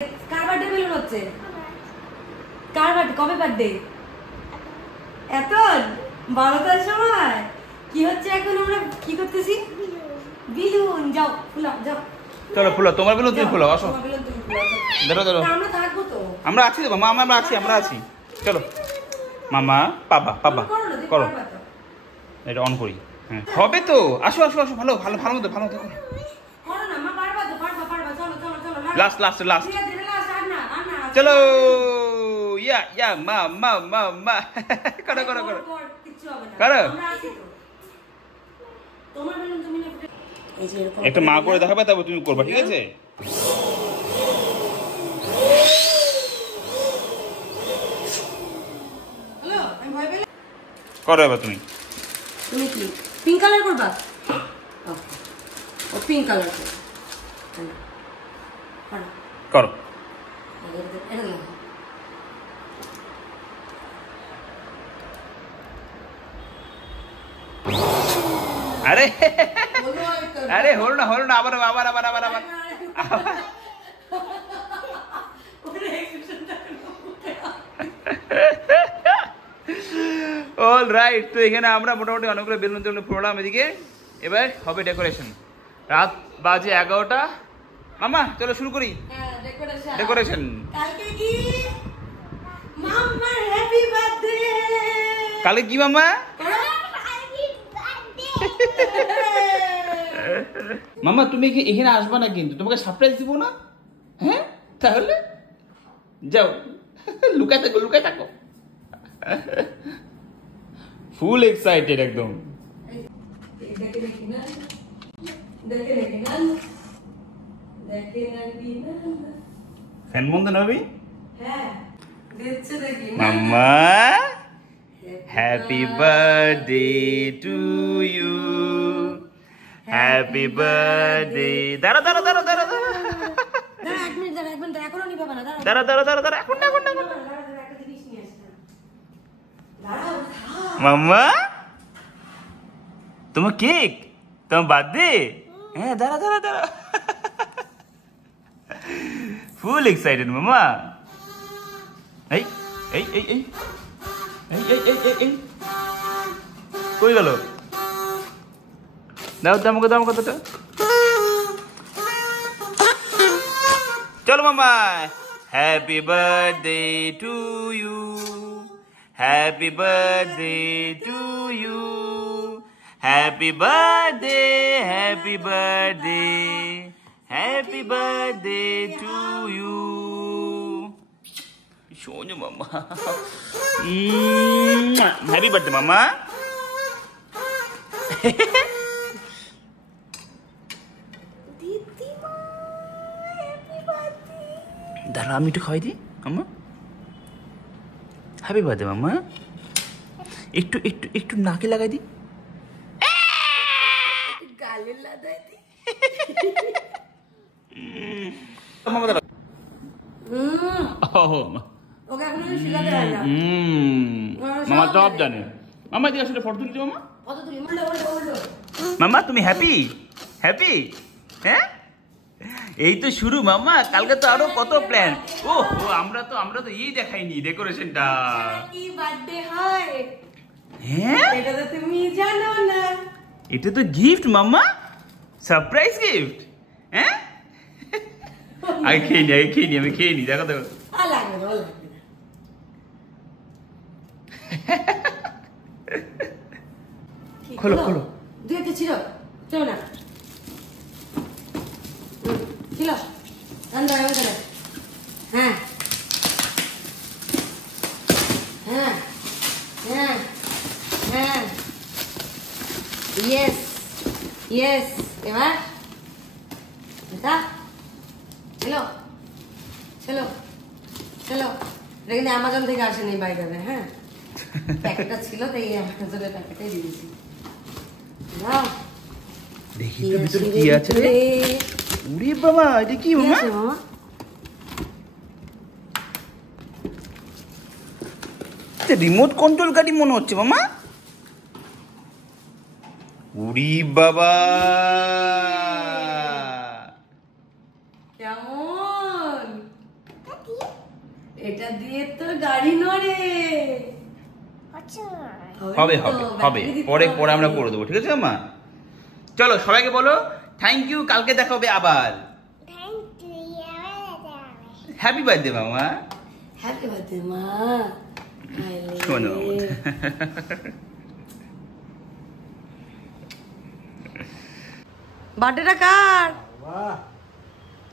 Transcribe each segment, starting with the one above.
কার birthday balloon হচ্ছে? কার birthday? কবে birthday? এখন 12টার সময় কি হচ্ছে? এখন আমরা কি করতেছি? বেলুন। যাও ফুলাও, যাও। চলো ফুলাও, তোমার বেলুন তুমি ফুলাও, আসো। ধরো ধরো, আমরা থাকবো তো, আমরা আছি তো মামা, আমরা আছি। চলো মামা, পাপা পাপা করো, এটা অন করি। হ্যাঁ হবে তো, আসো আসো আসো, ভালো ভালো ভালো মতো, ভালো মতো করো। লাস্ট লাস্ট লাস্ট, চলো। ইয়া ইয়া মা মা মা মা, করো করো করো করো। একটা মা করে দেখাবে, তারপর তুমি করবা, ঠিক আছে? করো এবার তুমি। তুমি কি পিঙ্ক কালার করবা? ও পিঙ্ক কালার করো। করো। আরে আরে হলো না হলো না, আবার আবার আবার আবার আবার। অল রাইট, তো এখানে আমরা মোটামুটি অনেকগুলো বেলুন টেলুন ফোড়লাম এদিকে। এবার হবে ডেকোরেশন। রাত বাজে 11টা। মামা চলো শুরু করি ডেকোরেশন। কালকে কি মামা? মামা তুমি এখানে আসবা না কিন্তু, তোমাকে সারপ্রাইজ দিব না। হ্যাঁ তাহলে যাও, লুকাই থাকো লুকাই থাকো। ফুল এক্সাইটেড একদম। ফ্যান বন্ধ নবী। মাম্মা happy birthday to you, happy birthday. দাঁড়া দাঁড়া দাঁড়া দাঁড়া দাঁড়া, দাঁড়া দাঁড়া দাঁড়া দাঁড়া, এখন না এখন না। মাম্মা তোমার কেক, তোমার বার্থডে। হ্যাঁ দাঁড়া দাঁড়া দাঁড়া, ফুল এক্সাইটেড মামা। এই এই এই এই এই এই এই এই এই কই গেল? দাও দাও আমাকে, দাও কতটা। চলো মামা, happy birthday to you, happy birthday to you, happy birthday, happy birthday, happy birthday to you. শোনো মামা, হ্যাপি বার্থডে মামা। দাঁড়া আমি একটু খাওয়াই দিই মামা। হ্যাপি বার্থডে মামা। একটু একটু একটু নাকে লাগাই দিই, গালে লাগাই দিই। মামা দাঁড়া। ওকে এখন শিখাতে হয় না। মামা সব জানে। মামা দিয়ে আসলে ফটো তুলছি মামা। কত তুলি বললো বললো। মামা তুমি হ্যাপি হ্যাপি? হ্যাঁ এই তো শুরু মামা, কালকে তো আরো কত প্ল্যান। ও আমরা তো এই দেখাইনি ডেকোরেশনটা। কি বার্থডে হয়? হ্যাঁ এটা তো তুমি জানো না। এটা তো গিফট মামা, সারপ্রাইজ গিফট। হ্যাঁ আমি খেয়ে নি দেখো দেখো। লাগবে না, লাগবে না। খোলো খোলো। দুইটা ছিল, চলো না। ছিল হ্যাঁ হ্যাঁ হ্যাঁ হ্যাঁ, ইয়েস ইয়েস। এবার এটা চলো চলো চলো। এটা কিন্তু অ্যামাজন থেকে আসেনি বাইরে। হ্যাঁ প্যাকেটটা ছিল, তাই অ্যামাজনের প্যাকেটে দিয়েছি। দেখি তো ভিতরে কি আছে রে। উরে বাবা, এটা কি মামা? রিমোট কন্ট্রোল গাড়ি মনে হচ্ছে মামা। উরি বাবা, কেমন এটা দিয়ে তো গাড়ি নড়ে। হবে হবে হবে, পরে পরে আমরা করে দেবো, ঠিক আছে মা? চলো সবাইকে বলো থ্যাংক ইউ, কালকে দেখা হবে আবার। হ্যাপি বার্থডে মামা। হ্যাপি বার্থডে মা। শোনো বার্থডেটা কার?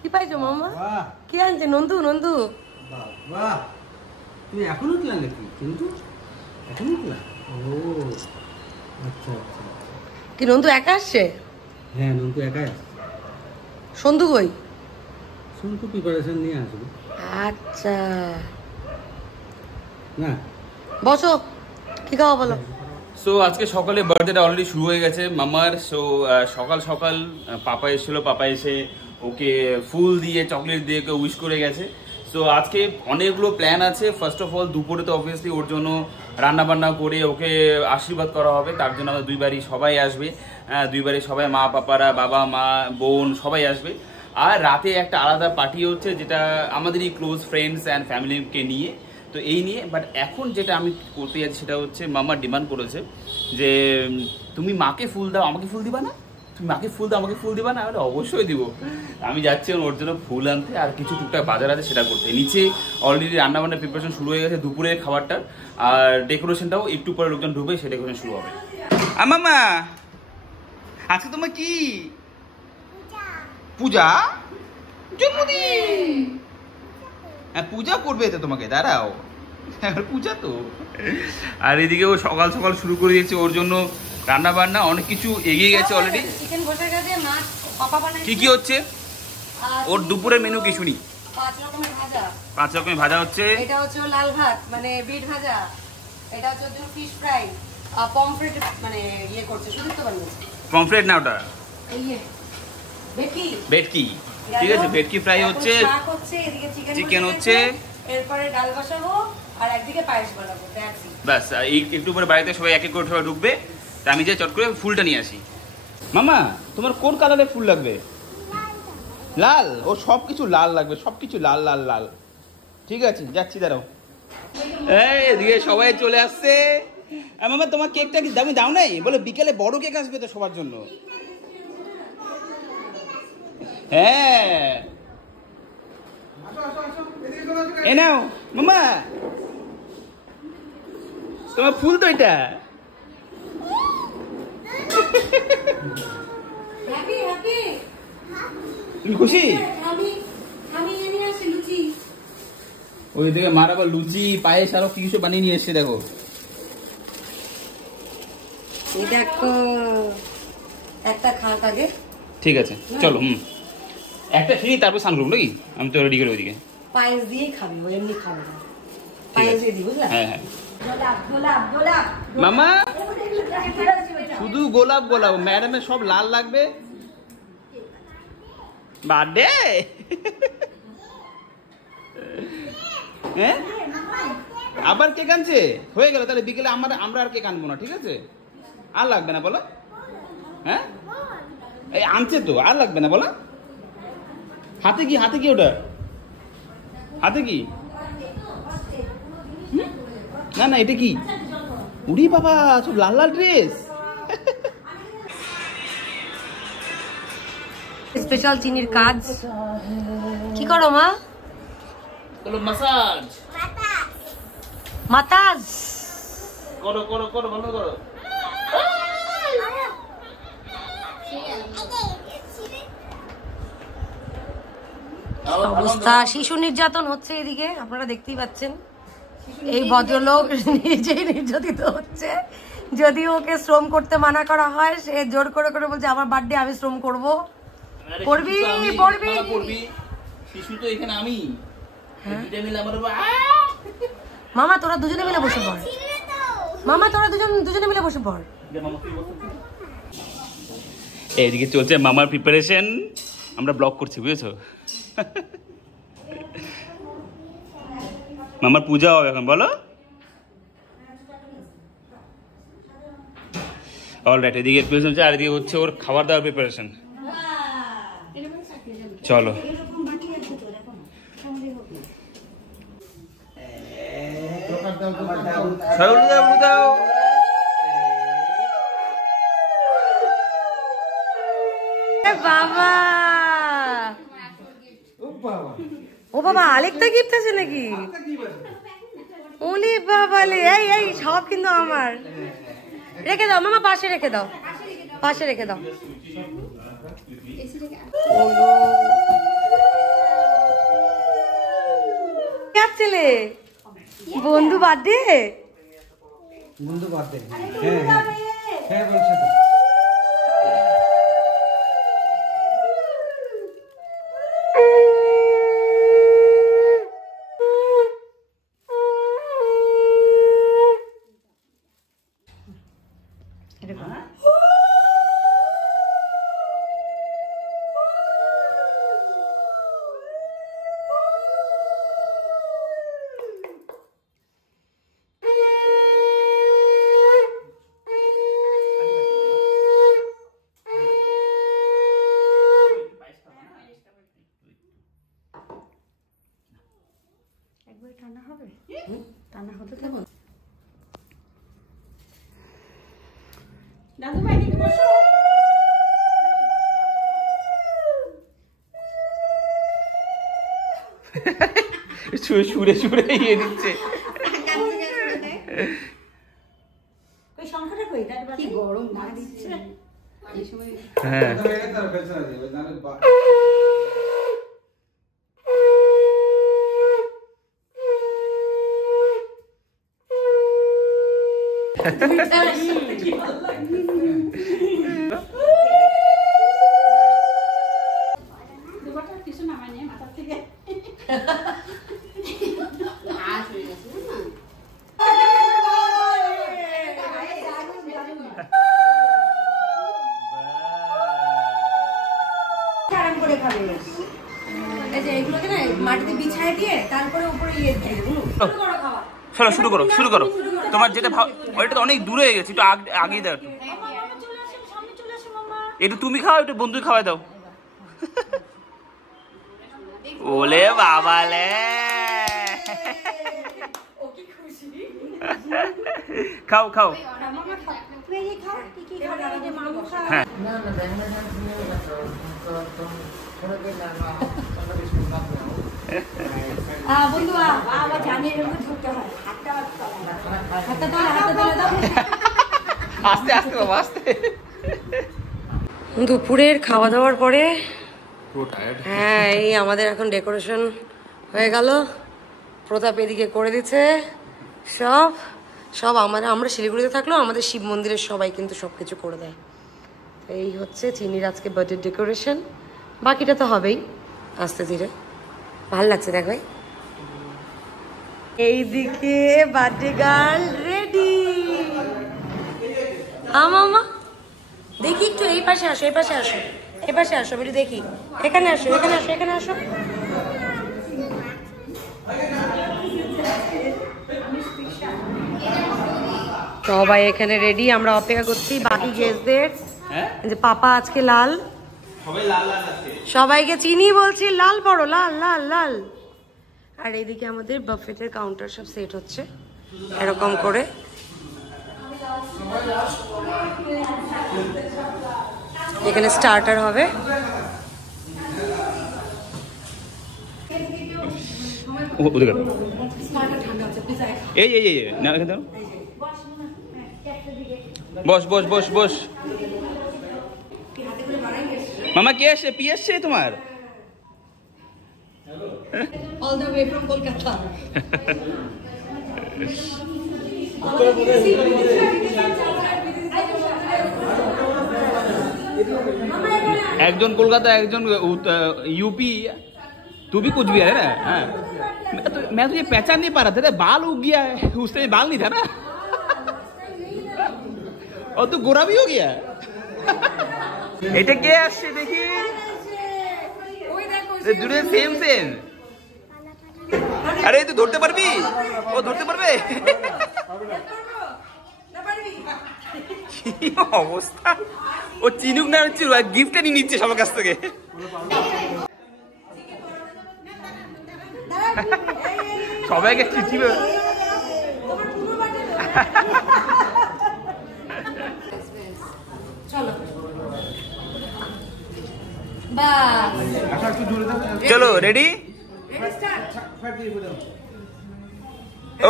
কি পাইছো মামা? কি আনছে? নন্দু নন্দু। বাবা তুমি এখনো ক্লাস নাকি? কিন্তু এখনো ক্লাস? ও আচ্ছা আচ্ছা। কি নন্দু একা আসছে? হ্যাঁ নন্দু একাই আসছে। সন্ধু কই? সন্তু প্রিপারেশন নিয়ে আসবে। আচ্ছা না বসো, কি খাওয়া বলো? সো আজকে সকালে বার্থডেটা অলরেডি শুরু হয়ে গেছে মামার। সো সকাল সকাল পাপা এসেছিলো, পাপা এসে ওকে ফুল দিয়ে চকলেট দিয়ে ওকে উইশ করে গেছে। সো আজকে অনেকগুলো প্ল্যান আছে। ফার্স্ট অফ অল দুপুরে তো অবভিয়াসলি ওর জন্য রান্না বান্না করে ওকে আশীর্বাদ করা হবে, তার জন্য আমাদের দুই বাড়ি সবাই আসবে। দুই বাড়ি সবাই, মা পাপারা, বাবা মা বোন সবাই আসবে। আর রাতে একটা আলাদা পার্টি হচ্ছে, যেটা আমাদেরই ক্লোজ ফ্রেন্ডস অ্যান্ড ফ্যামিলিকে নিয়ে। তো এই নিয়ে বাট এখন যেটা আমি করতে যাচ্ছি সেটা হচ্ছে মামা ডিমান্ড করেছে যে তুমি মাকে ফুল দাও, আমাকে ফুল দিবা না? তুমি মাকে ফুল দাও, আমাকে ফুল দিবা না? আমি অবশ্যই দিব। আমি যাচ্ছি ওর জন্য ফুল আনতে আর কিছু টুকটাক বাজার আছে সেটা করতে। নিচে অলরেডি রান্নাবান্নার প্রিপারেশন শুরু হয়ে গেছে দুপুরের খাবারটার, আর ডেকোরেশনটাও একটু পরে লোকজন ঢুকবে, সে ডেকোরেশন শুরু হবে। মামা আজকে তোমার কি পূজা? জন্মদিন? হ্যাঁ পূজা করবে তো তোমাকে, দাঁড়াও পূজা তো। আর এদিকে ও সকাল সকাল শুরু করে দিয়েছে ওর জন্য রান্না বান্না, অনেক কিছু এগিয়ে গেছে অলরেডি। চিকেন বসে গেছে, মাছ পাপা বানাইছে। কি কি হচ্ছে ওর দুপুরের মেনু কি শুনি? 5 রকমের ভাজা। 5 রকমের ভাজা হচ্ছে। এটা হচ্ছে লাল ভাত মানে বিট ভাজা, এটা হচ্ছে ওর জন্য ফিশ ফ্রাই, পমফ্রেট মানে ইয়ে করছে, শুধু তো বানিয়েছে। পমফ্রেট না ওটা এই যে ভেটকি। ভেটকি, ঠিক আছে ভেটকি ফ্রাই হচ্ছে, শাক হচ্ছে, এদিকে চিকেন হচ্ছে, এরপরে ডাল বসাবো আর একদিকে পায়েস বানাবো। ব্যাস। এই একটু পরে বাড়িতে সবাই এক এক করে সবাই ঢুকবে, তা আমি যাই চট করে ফুলটা নিয়ে আসি। মামা তোমার কোন কালারের ফুল লাগবে? লাল? ও সব কিছু লাল লাগবে, সব কিছু লাল লাল লাল। ঠিক আছে যাচ্ছি, দাঁড়াও। এই এদিকে সবাই চলে আসছে। মামা তোমার কেকটা কি দামি দাও নাই? বলে বিকেলে বড় কেক আসবে তো সবার জন্য। হ্যাঁ এ নাও মামা, তোমার ফুল তো এটা। হ্যাপি হ্যাপি তুমি খুশি? আমি এনে আসি লুচি। ওই দিকে মার আবার লুচি পায়েস আরো কি কিছু বানিয়ে নিয়ে এসছে, দেখো। দেখো একটা খাক আগে। ঠিক আছে চলো। একটা খেয়ে তারপর স্নান করবো নাকি? আমি তো রেডি করে ওইদিকে। পায়েস দিয়েই খাবি, ও এমনি খাবে না। পায়েস দিয়ে দিই, বুঝলা? হ্যাঁ হ্যাঁ গোলাপ গোলাপ গোলাপ। মামা শুধু গোলাপ গোলাপ, ম্যাডামের সব লাল লাগবে। বার্থডে হ্যাঁ আবার কেক আনছে? হয়ে গেল তাহলে বিকেলে আমরা আর কেক আনবো না, ঠিক আছে? আর লাগবে না বলো? হ্যাঁ এই আনছে তো, আর লাগবে না বলো? হাতে কি ওটা? হাতে কি? না না এটা কি? উড়ি বাবা, সব লাল লাল ড্রেস। স্পেশাল চিনির কাজ কি করো মা? চলো মাসাজ মাতাজ করো করো করো, ভালো করো। অবস্থা, শিশু নির্যাতন হচ্ছে এদিকে, আপনারা দেখতেই পাচ্ছেন। এই ভদ্রলোক নিজেই নির্যাতিত হচ্ছে, যদি ওকে শ্রম করতে মানা করা হয় সে জোর করে করে বলছে আমার বার্থডে আমি শ্রম করব। করবি পড়বি শিশু তো এখানে আমি। দুটো মিলে আমার মামা তোরা দুজনে মিলে বসে পড়। মামা তোরা দুজনে মিলে বসে পড়। এইদিকে চলছে মামার প্রিপারেশন, আমরা ব্লগ করছি বুঝেছো। মামার পূজা হবে এখন, বলো। অলরাইট, এদিকে প্রিপারেশন হচ্ছে আর এদিকে হচ্ছে ওর খাবার দাবার প্রিপারেশন। চলো সবাই উল্টে দাও, উল্টে দাও। বাবা, ও বাবা, আরেকটা গিফট আছে নাকি? ওলি বাবা লে, এই এই সব কিন্তু আমার। রেখে দাও মামা, পাশে রেখে দাও, পাশে রেখে দাও। ছেলে বন্ধু বার্থডে, বন্ধু বার্থডে। হ্যাঁ হ্যাঁ বলছে তো। টানা হবে, টানা হতে থাকো। দাদু ভাই দিকে বসো। সুরে সুরে ইয়ে দিচ্ছে। ওই সংখ্যাটা কই? কি গরম না দিচ্ছে এই সময়। হ্যাঁ দুবারটা কিছু নামাই নিয়ে মাথার থেকে আরাম করে খাবে। এই যে এগুলোকে না মাটিতে বিছায় দিয়ে তারপরে উপরে ইয়ে দিয়ে দেবো। শুরু করো খাওয়া। চলো শুরু করো, শুরু করো। তোমার যেটা ওইটা তো অনেক দূরে হয়ে গেছে, একটু আগেই দাও। একটু একটু তুমি খাও, একটু বন্ধু খাওয়াই দাও। ওলে বাবালে, খাও খাও। হ্যাঁ বন্ধু আবার জানিয়ে ঢুকতে হয়। হাতটা দাও। আস্তে আস্তে বাবা, আস্তে। দুপুরের খাওয়া দাওয়ার পরে হ্যাঁ এই আমাদের এখন ডেকোরেশন হয়ে গেল। প্রতাপ এদিকে করে দিচ্ছে সব সব আমরা শিলিগুড়িতে থাকলেও আমাদের শিব মন্দিরের সবাই কিন্তু সব কিছু করে দেয়। তো এই হচ্ছে চিনির আজকে বার্থডে ডেকোরেশন, বাকিটা তো হবেই আস্তে ধীরে। ভাল লাগছে দেখ ভাই। এইদিকে বার্থডে গার্ল রেডি। মামা দেখি একটু এই পাশে আসো, এই পাশে আসো, এই পাশে আসো, একটু দেখি। এখানে আসো, এখানে আসো, এখানে আসো। সবাই এখানে রেডি, আমরা অপেক্ষা করছি বাকি গেস্টদের। যে পাপা আজকে লাল, সবাই লাল লাল আছে। সবাইকে চিনি বলছি লাল পড়ো, লাল লাল লাল। আর এইদিকে আমাদের বাফেটের কাউন্টার সব সেট হচ্ছে এরকম করে। এখানে স্টার্টার হবে। এই এই এই না, এখানে দাও। বস বস বস বস। মামা কে আসে? পি আসছে তোমার? All the way from Kolkata. একজন কলকাতা, একজন यूपी, तू भी कुछ भी है ना? हाँ, मैं तुझे पहचान नहीं पा रहा था, बाल उग गया है, उससे बाल नहीं था ना, और तू गोरा भी हो गया। এটা কে আসছে দেখি? দুটো সেম সেম। আরে তুই ধরতে পারবি? ও ধরতে পারবে? কি অবস্থা! ও চিনুক না গিফটটা নিয়ে নিচ্ছে সবার কাছ থেকে। সবাইকে চিঠিবে। চলো বাস আচ্ছা একটু জোরে দাও। চলো রেডি রেডি স্টার্ট ফাইট দিয়ে বোঝাও।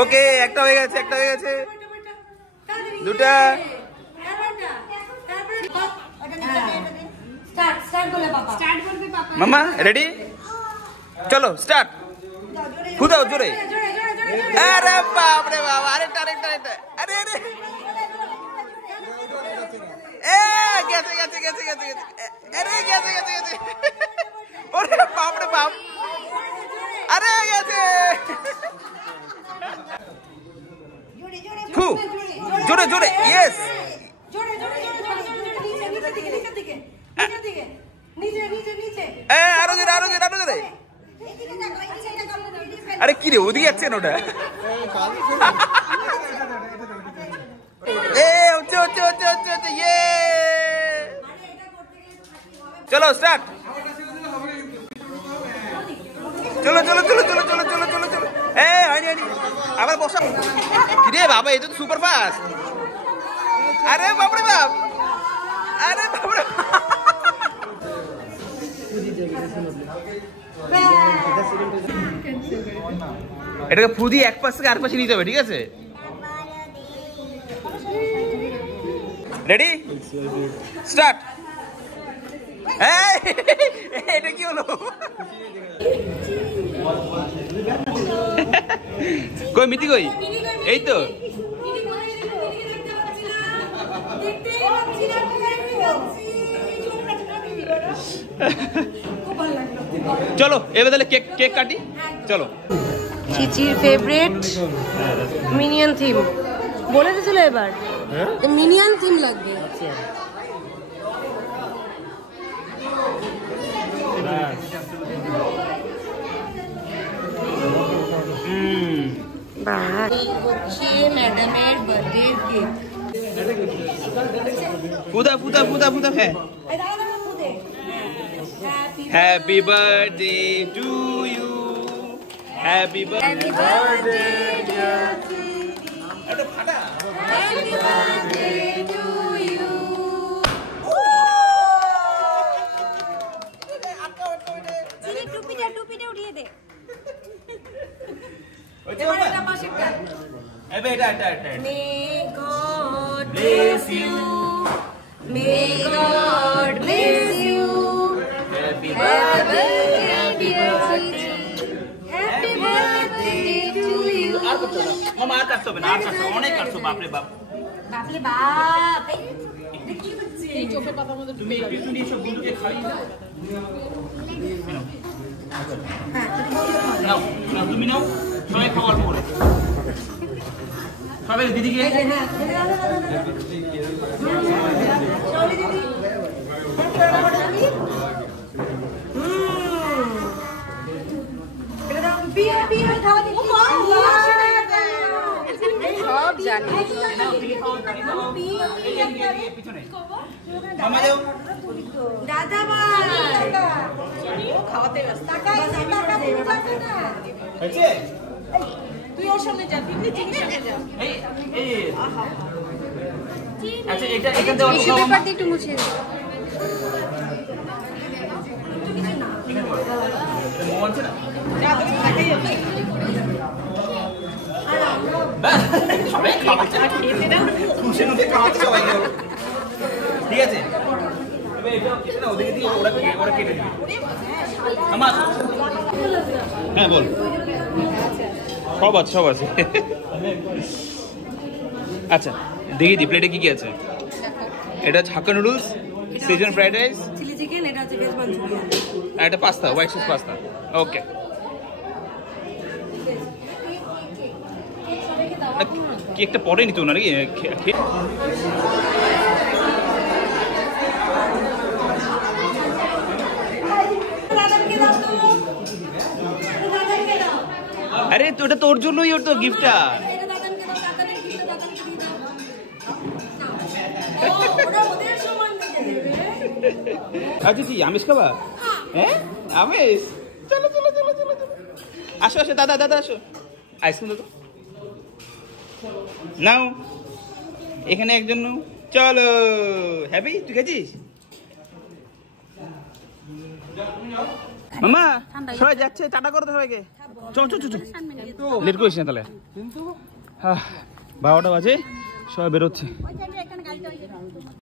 ওকে একটা হয়ে গেছে দুটা স্টার্ট স্টার্ট বলে পাপা মামা রেডি চলো স্টার্ট ফুদাও জোরে আরে বাপ রে বাপ আরেকটা আরে এ গেছে আরে গেছে ওরে বাপ রে বাপ আরে গেছে জোরে ইয়েস আরো জোরে আরে কি রে ওদিকে যাচ্ছেন ওটা হচ্ছে ইয়ে চলো স্টার্ট চলো হয়নি আবার বসা কি রে বাবা এই তো সুপার ফাস্ট আরে বাপরে বাপ এটাকে ফুদি এক পাশ থেকে আর পাশে নিতে হবে ঠিক আছে রেডি স্টার্ট এটা কি হলো কই মিতি কই এই তো চলো এবার তাহলে কেক কাটি চলো চিচির ফেভারিট মিনিয়ন থিম বলে দিয়েছিল এবার মিনিয়ন থিম লাগবে হচ্ছে ম্যাডামের বার্থডে কেক ফুদা হ্যাঁ happy birthday to you happy birthday টুপিটা উঠিয়ে দে May God bless you. May God bless you. Happy birthday. Happy birthday to you. মামা আর কাটতে হবে না অনেক কাটছো বাপরে বাপ বাপরে বাপ এই চোখের পাতার মধ্যে তুমি একটু নিয়ে সব বন্ধুকে খাইয়ে দাও নাও তুমি নাও সবাই খাওয়ার পরে সবাই দিদিকে সব জানি দাদা খাওয়াতে ব্যস্ত তুই ওর সামনে যা তুই চিনির সামনে যা আচ্ছা এটা দেওয়া টিস্যু পেপার দিয়ে একটু মুছিয়ে দে সবাই খাওয়াচ্ছে সবাই ঠিক আছে ওদেরকে দিয়ে ওরা কেটে দিবে আমার হ্যাঁ বল সব আছে আচ্ছা দেখি দি প্লেটে কি আছে এটা hakka noodles schezwan fried rice chilli chicken এটা হচ্ছে ভেজ মাঞ্চুরিয়ান আর এটা pasta white sauce pasta okay কেকটা পরে নিত না নাকি আরে তো এটা তোর জন্যই ওর তো গিফটটা আচ্ছা কি আমিষ খাবা হ্যাঁ আমিষ চলো আসো দাদা আসো আইসক্রিম দাদা নাও এখানে একজন নাও। চলো হ্যাপি, তুই গেছিস মামা? সবাই যাচ্ছে, টাটা করতে সবাইকে। চল চল চল, লেট করিস না তাহলে। কিন্তু 12টা বাজে, সবাই বেরোচ্ছে।